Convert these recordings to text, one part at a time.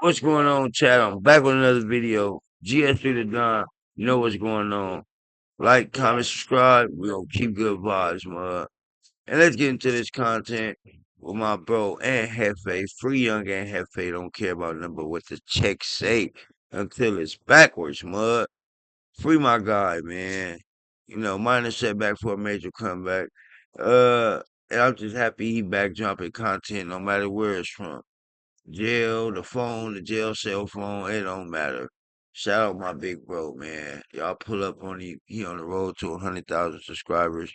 What's going on, chat? I'm back with another video. GS3 the Don. You know what's going on. Like, comment, subscribe. We gonna keep good vibes, man. And let's get into this content with my bro and Hefe. Free Young and Hefe don't care about nothing but what the check say until it's backwards, mud. Free my guy, man. Minor setback for a major comeback. And I'm just happy he back dropping content no matter where it's from. Jail, the phone, the jail cell phone, it don't matter. Shout out my big bro, man. Y'all pull up on he on the road to 100,000 subscribers.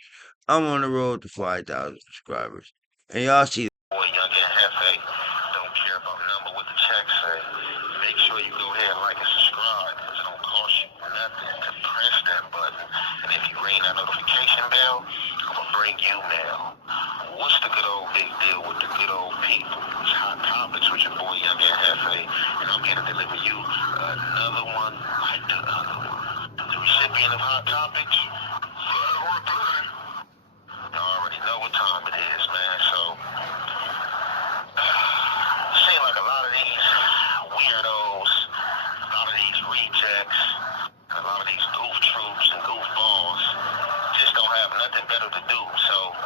I'm on the road to 5,000 subscribers. And y'all see Boy, Young and Hefe don't care about number what the check say. Make sure you go ahead and like and subscribe, because it don't cost you nothing to press that button. And if you ring that notification bell, I'm gonna bring you now. What's the good old big deal with the good old people? It's Hot Topics with your boy Young and Hefe, and I'm here to deliver you another one like the other one. The recipient of Hot Topics, you already know what time it is, man. So seem like a lot of these weirdos, a lot of these rejects, and a lot of these goof troops and goofballs just don't have nothing better to do. So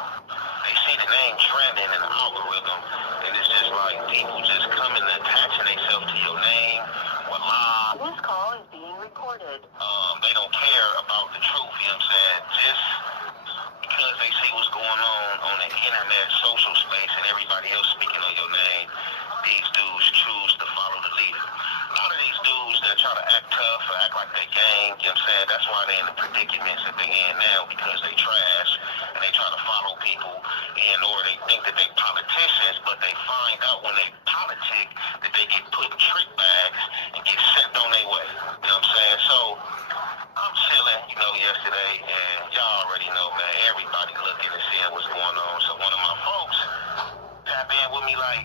they see the name trending in the algorithm, and it's just like people just coming and attaching themselves to your name. Voila. This call is being recorded. They don't care about the truth, you know what I'm saying? Just because they see what's going on the internet, social space, and everybody else speaking on your name, these dudes choose to follow the leader. A lot of these dudes that try to act tough or act like they gang, you know what I'm saying? That's why they're in the predicaments that they're in now, because they trash and they try to follow people or they think that they politicians, but they find out when they politic that they get put in trick bags and get sent on their way. You know what I'm saying? So I'm chilling, yesterday, and y'all already know, man, everybody looking and seeing what's going on. So one of my folks tap in with me like,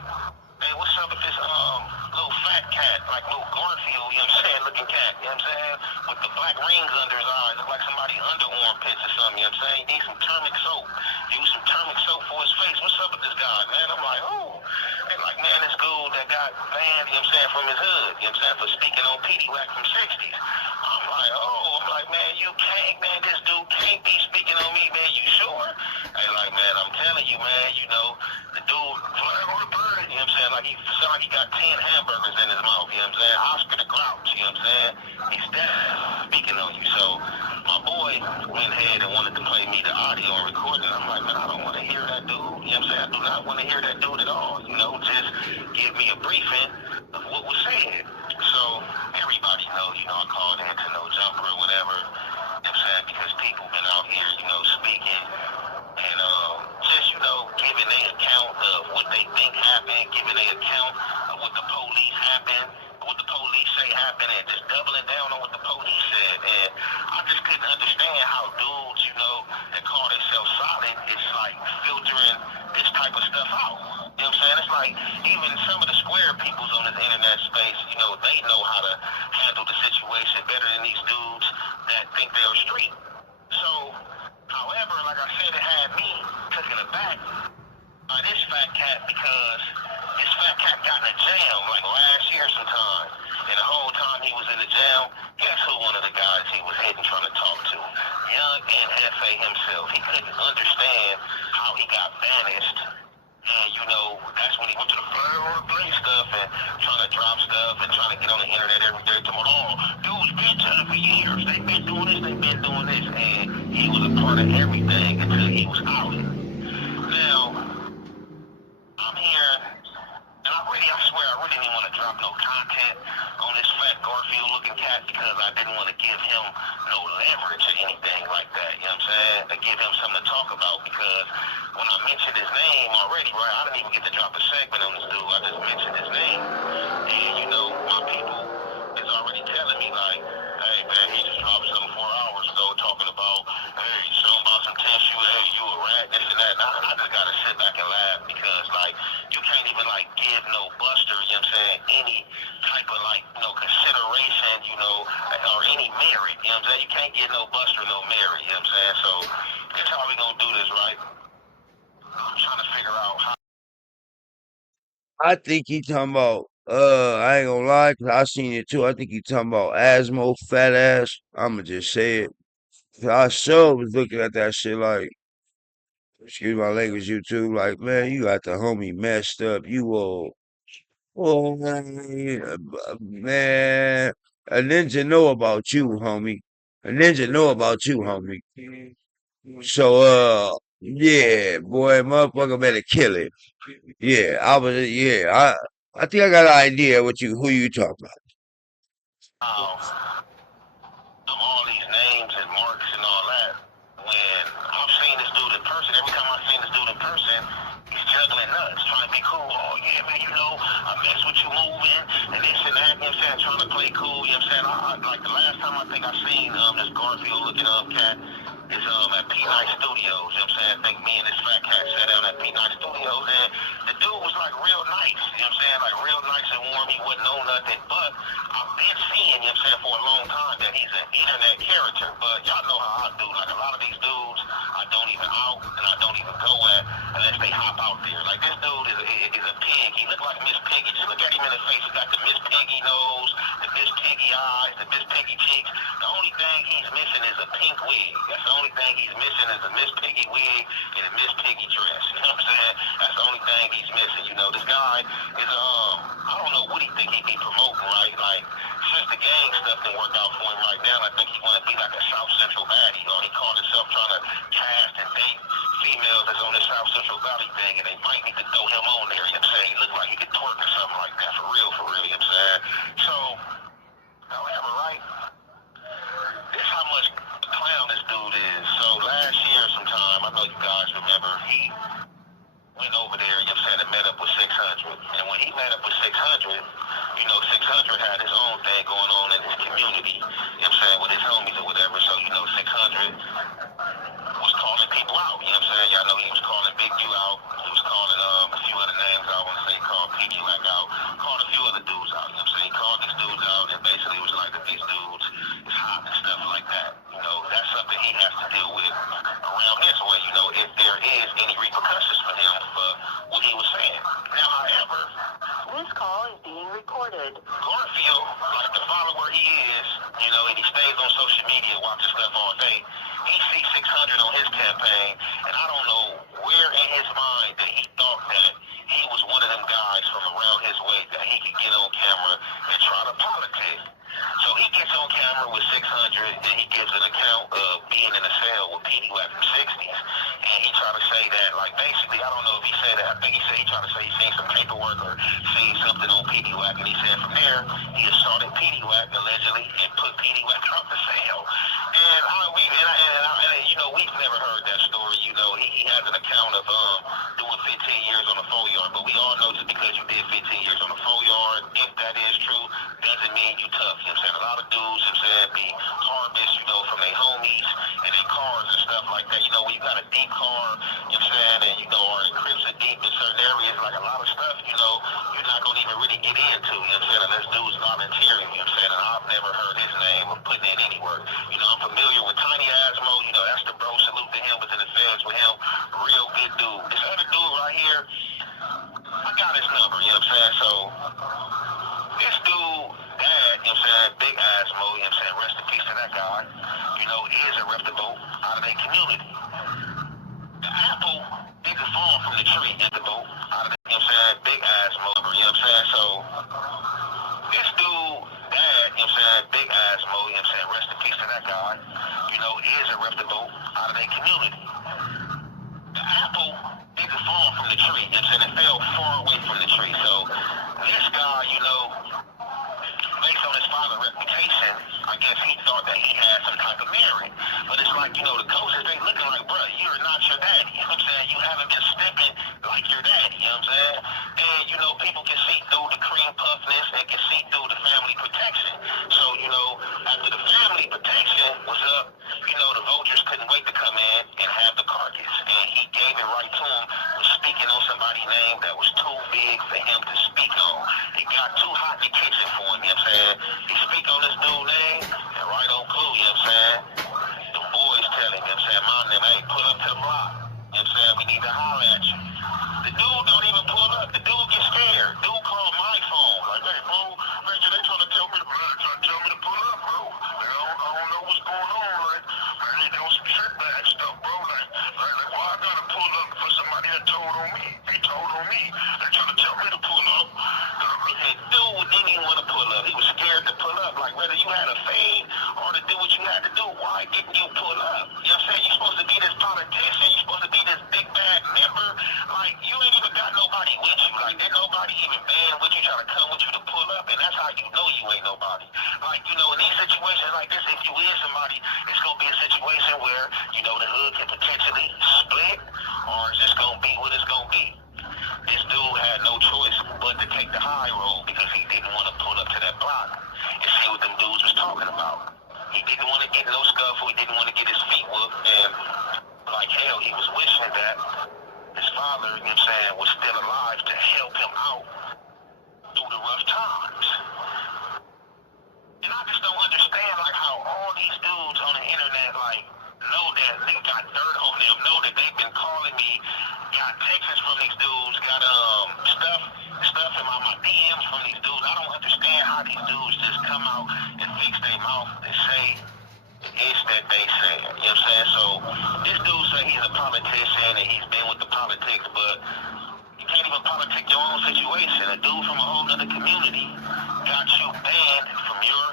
hey, what's up with this little fat cat, like little Garfield, you know what I'm saying, looking cat, you know what I'm saying, with the black rings under his eyes, look like somebody underarm pits or something, you know what I'm saying? He needs some turmeric soap. Use some turmeric soap for his face. What's up with this guy, man? I'm like, oh. They like, man, this dude that got banned, you know what I'm saying, from his hood, you know what I'm saying, for speaking on Petey Wack from 60s. I'm like, man, you can't, man, this dude can't be speaking on me, man, you sure? They like, man, I'm telling you, man, the dude, flag on the bird, you know what I'm saying, like he sound like he got 10 hamburgers in his mouth, you know what I'm saying, Oscar the Grouch, you know what I'm saying, he's dead speaking on you. So my boy went ahead and wanted to play me the audio and recording. I'm like, man, I don't want to hear that dude, you know what I'm saying, I do not want to hear that dude at all, just give me a briefing of what was said. So everybody knows, I called in to No Jumper or whatever, you know what I'm saying, because people been out here, speaking and just, giving their account of what they think happened, giving their account of what the police happened, what the police say happened, and just doubling down on what the police said. And I just couldn't understand how dudes, that call themselves solid, it's like filtering this type of stuff out. You know what I'm saying? It's like even some of the square peoples on this internet space, they know how to handle the situation better than these dudes that think they're street. So, however, like I said, it had me taken aback by this fat cat, because this fat cat got in a jam like last year sometime. And the whole time he was in the jam, guess who one of the guys he was hitting trying to talk to? Young and Hefe himself. He couldn't understand how he got banished. And that's when he went to the fire on the play stuff and trying to drop stuff and trying to get on the internet every day tomorrow. Dude's been telling for years. They've been doing this, they've been doing this, and he was a part of everything until he was outed. Now, I'm here, and I swear, I really didn't want to drop no content on this fat Garfield looking cat, because I didn't want to give him no leverage or anything like that, you know what I'm saying? To give him something to talk about, because when I mentioned his name already, right, I didn't even get to drop a segment on this dude. I just mentioned his name. And, my people is already telling me, like, hey, man, he just dropped something 4 hours ago talking about, hey, something about some tissue, hey, you a rat, this and that. And I just got to sit back and laugh, because, like, you can't even, like, give no buster, you know what I'm saying, any type of, like, consideration, or any merit, you know what I'm saying? You can't get no buster, no merit, you know what I'm saying? So, here's how we gonna do this, right? I'm trying to figure out how. I think he talking about I ain't gonna lie, 'cause I seen it too. I think you talking about Assmo, fat ass. I'ma just say it. 'Cause I sure was looking at that shit like, excuse my language, you too. Like, man, you got the homie messed up. You all, oh, man, a ninja know about you, homie. A ninja know about you, homie. So, yeah, boy, motherfucker better kill it. Yeah, I think I got an idea who you talking about. Them all these names and marks and all that. When I've seen this dude in person, every time I've seen this dude in person, he's juggling nuts, trying to be cool. Oh yeah, man, you know, I mess with you moving and this and that. You know what I'm saying? Trying to play cool. You know what I'm saying? Like the last time I think I seen this Garfield looking cat is at P Night Studios. You know what I'm saying? I think me and this fat cat sat down at P Night Studios and the dude was like real nice. You know what I'm saying? Like real nice and warm. He wouldn't know nothing, but I've been seeing, you know what I'm saying, for a long time that he's an internet character. But y'all know how I do. Like a lot of these dudes, I don't even out and I don't even go at unless they hop out there. Like this dude is a pig. He look like Miss Piggy. Just look at him in the face. He got the Miss Piggy nose, the Miss Piggy eyes, the Miss Piggy cheeks. The only thing he's missing is a pink wig. That's the only thing he's missing is a Miss Piggy wig and a Miss Piggy dress. You know what I'm saying? That's the only thing he's missing. You know, this guy is I don't know what he think he be promoting, right? Like since the gang stuff didn't work out for him right now, I think he want to be like a South Central baddie. You know, he called himself trying to cast and date females that's on this South Central Valley thing, and they might need to throw him on there. You know what I'm saying? He looked like he could twerk or something like that, for real, you know what I'm saying? So, however, right, this how much clown this dude is. So last year sometime, I know you guys remember, he went over there, you know what I'm saying, and met up with 600. And when he met up with 600, you know, 600 had his own thing going on in his community, you know what I'm saying, with his homies or whatever. So, you know, 600 was calling people out, you know what I'm saying? Y'all know he was calling Big U out. He was calling a few other names I want to say, called PG Lack out, called a few other dudes out, you know what I'm saying? He called these dudes out and basically was like that these dudes is hot and stuff like that. You know, that's something he has to deal with around his way, you know, if there is any repercussions for him for what he was saying. Now, however, this call is being recorded. Garfield, like the follower he is, you know, and he stays on social media watching stuff all day, he sees 600 on his campaign, and I don't know where in his mind that he thought that he was one of them guys from around his way that he could get on camera and try to politic. So he gets on camera with 600 and he gives an account of being in a cell with Petey Wack from 60s. And he tried to say that, like basically, I don't know if he said that, I think he said he tried to say he seen some paperwork or seen something on Petey Wack, and he said from there, he assaulted Petey Wack allegedly and put Petey Wack out the cell. You know, we've never heard that story. You know, he has an account of doing 15 years on the 4-yard, but we all know just because you did 15 years on the 4-yard, if that is true, doesn't mean you tough. You know what I'm saying? A lot of dudes, you know what I'm saying, be harvest, you know, from their homies and their cars and stuff like that. You know, when you got a deep car, you know what I'm saying, and you know, or encrypts are deep in certain areas, like a lot of stuff, you know, you're not gonna even really get into, you know what I'm saying, unless dudes volunteering, you know what I'm saying, and I've never heard his name or putting in any work. You know, I'm familiar with Tiny Assmo, you know, that's the bro, salute to him, was in the feds with him, real good dude. This other dude right here, I got his number, you know what I'm saying, so this dude, dad, you know what I'm saying, big Assmo, you know what I'm saying, rest in peace to that guy, you know, is a reputable out of their community. The apple didn't fall from the tree, reputable out of the, you know what I'm saying, big Assmo, you know what I'm saying, so this dude, dad, you know what I'm saying, big Assmo, you know what I'm saying, rest in peace to that guy, you know, is a reputable out of their community. The apple didn't fall from the tree, you know what I'm saying, it fell far away from the tree, so this guy, you know, based on his father's reputation, I guess he thought that he had some type of merit. But it's like, you know, the coaches, they looking like, bruh, you're not your daddy. You know what I'm saying? You haven't been stepping like your daddy, you know what I'm saying? And, you know, people can see through the cream puffness and can see through the family protection. So, you know, after the family protection was up, you know, the vultures couldn't wait to come in and have the carcass. And he gave it right to him, was speaking on somebody's name that was too big for him to speak on. It got too hot in the kitchen for him, you know what I'm saying? He speak on this dude's name, and right on clue, you know what I'm saying? The boys tell him, you know what I'm saying, mom them, hey, pull up to the block. You know what I'm saying? We need to holler at you. The dude don't even pull up. The dude gets scared. Dude called my phone. Like, on me. They told on me. They trying to tell me to pull up. And dude didn't even want to pull up. He was scared to pull up. Like whether you had a fade or to do what you had to do, why didn't you pull up? You know what I'm saying? You're supposed to be this politician. You're supposed to be this big bad member. Like you ain't even got nobody with you. Like there's nobody even band with you trying to come with you to pull up. And that's how you know you ain't nobody. Like, you know, in these situations like this, if you is somebody, it's going to be a situation where, you know, the hood can potentially split or it's just going to be what it's going to be. This dude had no choice but to take the high road because he didn't want to pull up to that block and see what them dudes was talking about. He didn't want to get no scuffle. He didn't want to get his feet whooped. And like hell, he was wishing that his father, you know what I'm saying, was still alive to help him out through the rough times. And I just don't understand, like, how all these dudes on the internet, like, know that they got dirt on them, know that they've been calling me, got texts from these dudes, got stuff in my DMs from these dudes. I don't understand how these dudes just come out and fix their mouth and say it's that they say. You know what I'm saying? So this dude say he's a politician and he's been with the politics, but you can't even politic your own situation. A dude from a whole other community got you banned from your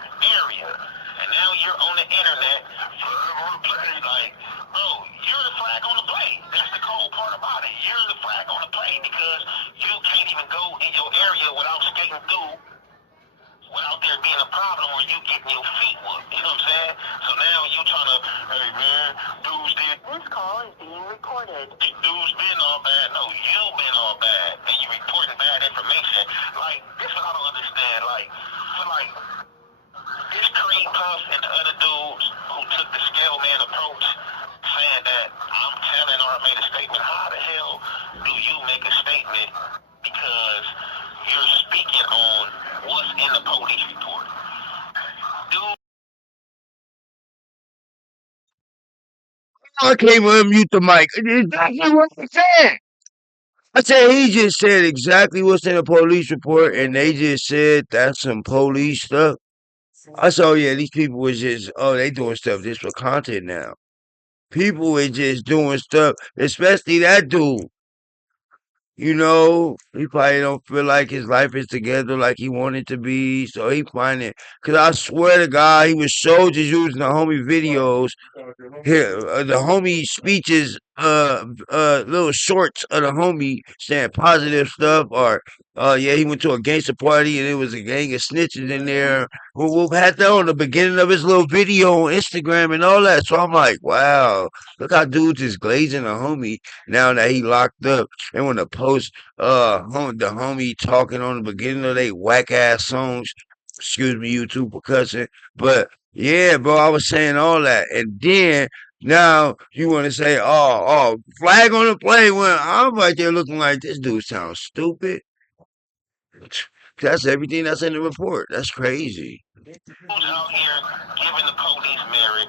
area. And now you're on the internet, flag on the play. Like, bro, you're the flag on the play. That's the cold part about it. You're the flag on the play because you can't even go in your area without skating through, without there being a problem or you getting your feet whooped. You know what I'm saying? So now you trying to, hey man, dudes did. This call is being recorded. Dudes been all bad. No, you been all bad. And you reporting bad information. Like, this is what I don't understand. Like, for like, this Cream Puff and the other dudes who took the scale man approach, saying that I'm telling or I made a statement. How the hell do you make a statement because you're speaking on what's in the police report? Dude, I can't unmute the mic. Exactly what I said. I said he just said exactly what's in the police report, and they just said that's some police stuff. I said, oh yeah, these people was just, oh, they doing stuff just for content now. People is just doing stuff, especially that dude. You know, he probably don't feel like his life is together like he wanted to be, so he find it. Cause I swear to God, he was so just using the homie videos here, the homie speeches, little shorts of the homie saying positive stuff, or yeah, he went to a gangster party and it was a gang of snitches in there. Who had that on the beginning of his little video on Instagram and all that. So I'm like, wow, look how dudes is glazing a homie now that he locked up. They want to post the homie talking on the beginning of they whack ass songs. Excuse me, YouTube for cussing, but yeah, bro, I was saying all that, and then now you want to say, flag on the play when I'm right there looking like this dude sounds stupid. That's everything that's in the report. That's crazy. who's out here giving the police merit,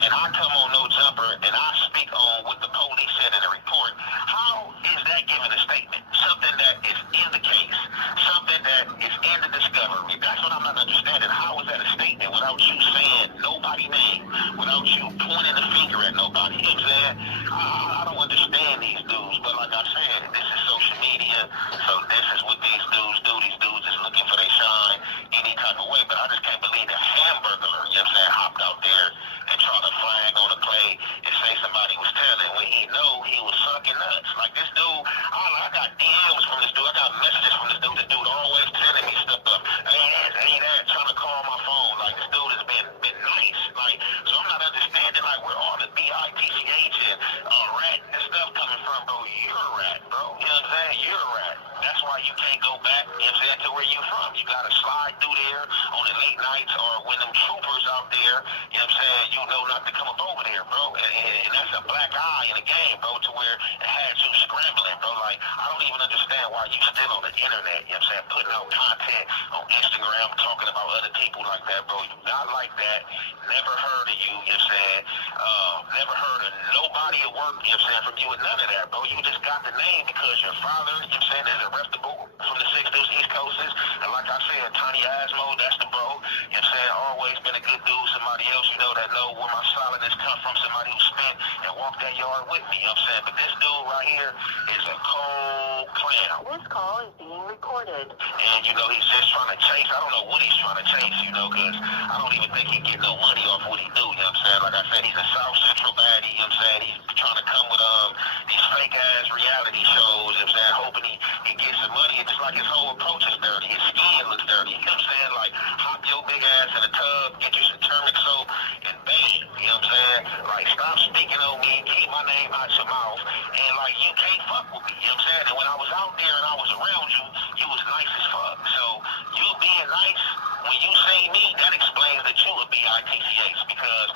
and I come on no jumper and I speak on what the police said in the report, how is that giving a statement? Something that is in the case, something that is in the discovery. That's what I'm not understanding. How is that a statement without you saying nobody's name, without you pointing a finger at nobody? You know what I'm saying? I don't understand these dudes, but like I said, this is social media, so this is what these dudes do. These dudes is looking for their shine any type of way, but I just can't believe the hamburger, you know what I'm saying, hopped out there and tried to flag on the play and say somebody was telling when he know he was sucking nuts. Like this dude, I got DMs from this dude, I got messages from this dude. This dude always telling me stuff up. Ain't that trying to call my phone. Like this dude has been nice. Like, so I'm not understanding like where all the BITCH and rat and stuff coming from, bro. You're a rat, bro. You know what I'm saying? You're a rat. That's why you can't go back, you know what I'm saying, to where you from. You gotta slide through there on the late nights or when them troopers out there, you know what I'm saying, you know not to come up over there, bro. And that's a black eye in the game, bro, to where it has you scrambling, bro. Like, I don't even understand why you still on the internet, you know what I'm saying, putting out content on Instagram, talking about other people like that, bro. You not like that. Never heard of you, you know what I'm saying? Never heard of nobody at work, you know what I'm saying, from you and none of that, bro. You just got the name because your father, you know what I'm saying, is a reputable people from the Six Deuce East Coasters. And like I said, Tiny Assmo, that's the bro. You know what I'm saying? Always been a good dude, somebody else, that know where my solidness come from, somebody who spent and walked that yard with me, you know what I'm saying? But this dude right here is a cold clown. This call is being recorded. And, he's just trying to chase, I don't know what he's trying to chase, because I don't even think he get no money off what he do, you know what I'm saying? Like I said, he's a South Central baddie, you know what I'm saying? He's trying to come with these fake ass reality shows, you know what I'm saying? Hoping he gets some money. It's just like his whole approach is dirty. His skin looks dirty, you know what I'm saying? Like, hop your big ass in a tub, get you some turmeric soap, and bang, you know what I'm saying? Like, stop speaking on me, keep my name out your mouth, and like, you can't fuck with me, you know what I'm saying? And when I was out there and I was around you, you was nice as fuck. So, you being nice, when you say me, that explains that you would be ITCH, because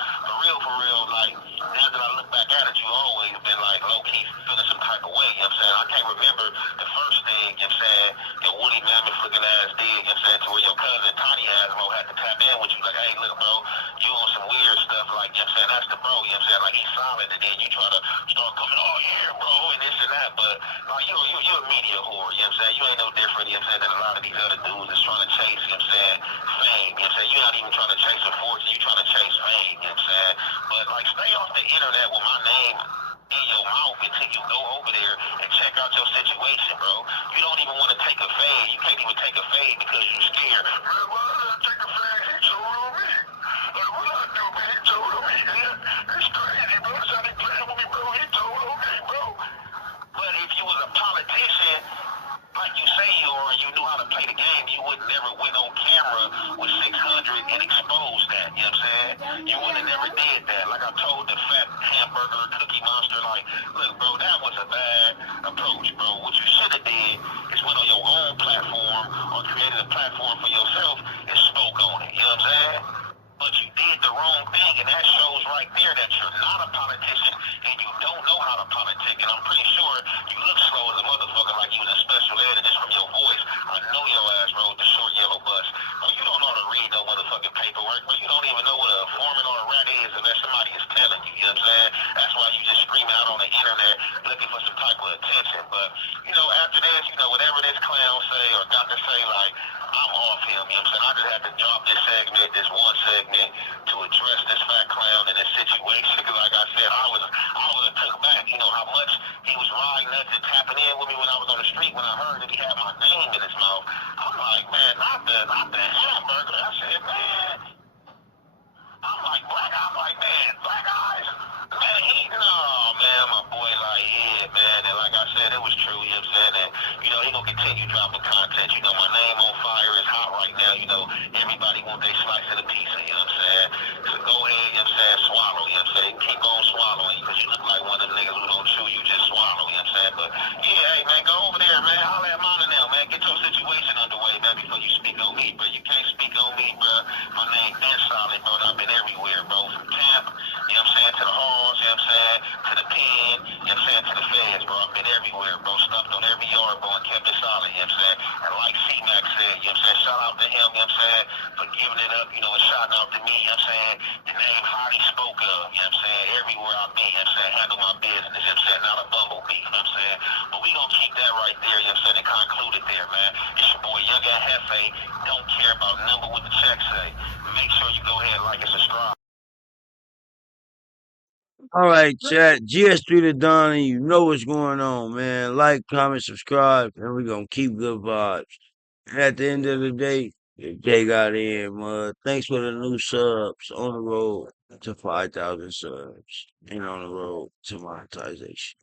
for real, like, now that I look back at it, you always been like low-key feeling some type of way, you know what I'm saying? I can't remember the first thing, you know what I'm saying, your Woody Mammoth looking ass did, you know what I'm saying, to where your cousin Tiny Asmo had to tap in with you, like, hey, look, bro, you on some weird stuff, like, you know what I'm saying, that's the bro, you know what I'm saying, like, he's solid, and then you try to start coming, oh, yeah, bro, and this and that, but, like, you're a media whore, you know what I'm saying, you ain't no different, you know what I'm saying, than a lot of these other dudes that's trying to chase, you know what I'm saying, fame, you know what I'm saying, you're not even trying to chase a fortune, you're trying to chase fame, you know what I'm saying, but, like, stay off the internet with my name in your mouth until you go over there and check out your situation, bro. You don't even want to take a fade. You can't even take a fade because you're scared. Man, why did I take a fade? He told on me. Like, what I do, man? He told on me, man. It's crazy, bro. That's how they playing with me, bro. He told on me, bro. But if you was a politician, like you say you are, you knew how to play the game, you would never went on camera with 600 and exposed that, you know what I'm saying? You would have never did that. Like I told the fat hamburger cookie monster, like, look, bro, that was a bad approach, bro. What you should have did is went on your own platform or created a platform for yourself and spoke on it, you know what I'm saying? But you did the wrong thing, and that shows right there that you're not a politician and you don't know how to politic. And I'm pretty sure you look slow as a motherfucker, like you was in special ed, and just from your voice, I know your ass rode the short yellow bus. Bro, you don't know how to read no motherfucking paperwork, bro. You don't even know what a foreman or a rat is unless somebody is telling you, you know what I'm saying? That's why you just screaming out on the internet looking for some type of attention. But, after this, whatever this clown say or got to say, like, I'm off him, you know what I'm saying? I just had to drop this segment, this one segment, to address this fat clown in this situation. Because like I said, I was took back, how much he was riding up and tapping in with me when I was on the street when I heard that he had my name in his mouth. I'm like, man, not the hamburger. I said, man, black eyes? Man, no, man, my boy, like, yeah, man, and like I said, it was true, you know what I'm saying, and, he gonna continue dropping content, my name on fire is hot right now, everybody want their slice of the pizza, you know what I'm saying, so go ahead, you know what I'm saying, swallow, you know what I'm saying, keep on swallowing, because you look like one of them niggas who don't chew, you just swallow, you know what I'm saying, but, yeah, hey, man, go over there, man, holler at mine now, man, get your situation underway, man, before you speak on me, bro, you can't speak on me, bro, my name been solid, bro, I've been everywhere, bro, from camp, you know what I'm saying, to the halls, you know what I'm saying, to the pen, you know what I'm saying, to the feds, bro. I've been everywhere, bro. Stuffed on every yard, bro, and kept it solid, you know what I'm saying? And like C-Mac said, you know what I'm saying, shout out to him, you know what I'm saying, for giving it up, and shout out to me, you know what I'm saying, the name Hottie spoke of, you know what I'm saying, everywhere I've been, you know what I'm saying, handle my business, you know what I'm saying, not a bumblebee, you know what I'm saying? But we gonna keep that right there, you know what I'm saying, and conclude it there, man. It's your boy, Young and Hefe, don't care about number what the check say. Make sure you go ahead and like and subscribe. All right, chat. GS3 to Donnie, you know what's going on, man. Like, comment, subscribe, and we're going to keep good vibes. And at the end of the day, the day got in, man. Thanks for the new subs on the road to 5,000 subs and on the road to monetization.